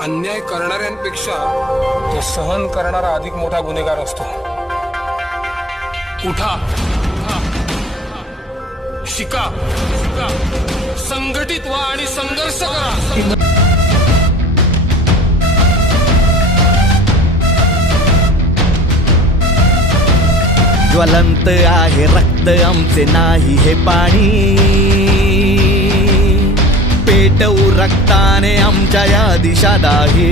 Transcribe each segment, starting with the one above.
अन्याय करणाऱ्यांपेक्षा तो सहन करणारा अधिक मोठा गुन्हेगार असतो। उठा, शिका, संघटित व्हा आणि संघर्ष करा। ज्वलंत आहे रक्त आमचे नाही हे पाणी, पेटवू रक्ताने आमच्या या दिशा दाही।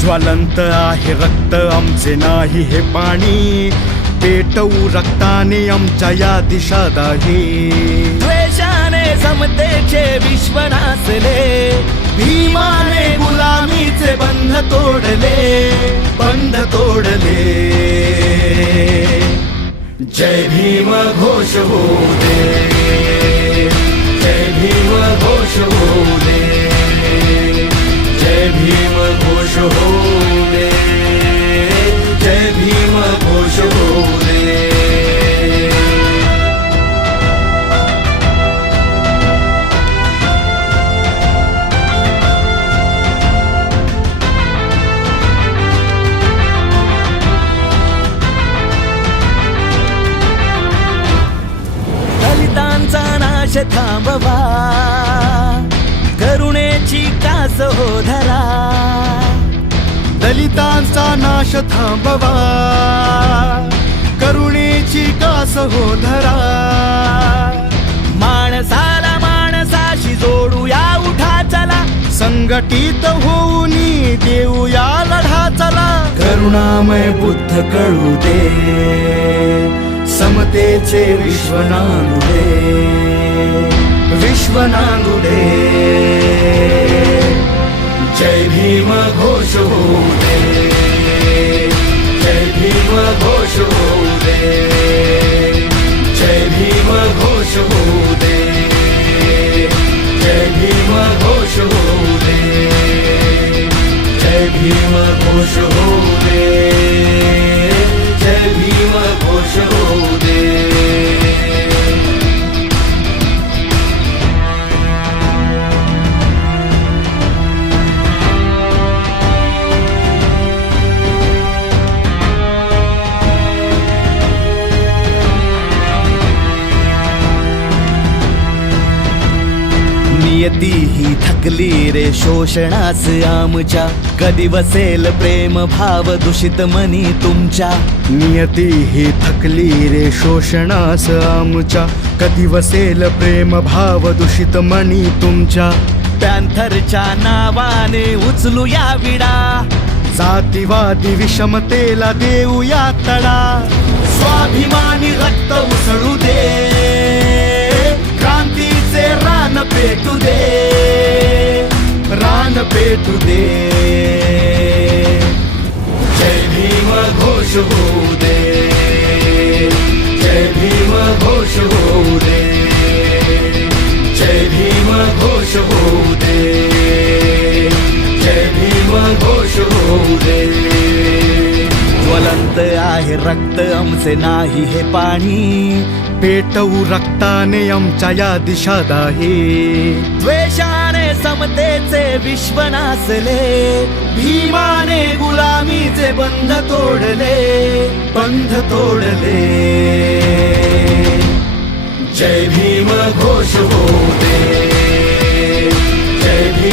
ज्वलंत आहे रक्त आमचे नाही हे पाणी, पेटवू रक्ताने आमच्या या दिशा दाही। द्वेषाने समतेचे विश्व नाचले, भीमाने गुलामीचे बंध तोडले, बंध तोडले। जय भीम घोष होऊ दे, जय भीम घोष होऊ दे, जय भीम घोष होऊ दे, जय भीम घोष होऊ दे। दलितांचा नाश थांबवा, करुणेची कास हो धरा। दलितांचा नाश थांबवा, करुणेची कास हो धरा। माणसाला माणसाशी जोडूया, उठा चला, संघटित होऊन देऊया लढा चला। करुणामय बुद्ध कळू दे, समतेचे विश्व नांदू दे, विश्व नांदू दे। जय भीम घोष होऊ दे, जय भीम घोष होऊ दे, जय भीम घोष होऊ दे, जय भीम घोष होऊ दे, जय भीम घोष होऊ दे, जय भीम घोष होऊ दे। नियती ही थकली रे शोषणास आमच्या, कधी वसेल प्रेम भाव दूषित मनी तुमच्या। नियती ही थकली रे शोषणास आमच्या, कधी वसेल प्रेम भाव दूषित मनी तुमच्या। पॅन्थरच्या नावाने उचलूया विडा, जातीवादी विषमतेला देऊया तडा। स्वाभिमानी रक्त उसळू दे, क्रांतीचे रान पेटू दे, रान पेटू दे। जय भीम घोष होऊ दे, जय भीम घोष होऊ दे, जय भीम घोष होऊ दे, जय भीम घोष होऊ दे। ज्वलंत आहे रक्त आमचे नाही हे पाणी, पेटवू रक्ताने आमच्या या दिशा दाही। द्वेषाने समतेचे विश्व नाचले, भीमाने गुलामीचे बंध तोडले, बंध तोडले। जय भीम घोष होऊ दे, जय भीम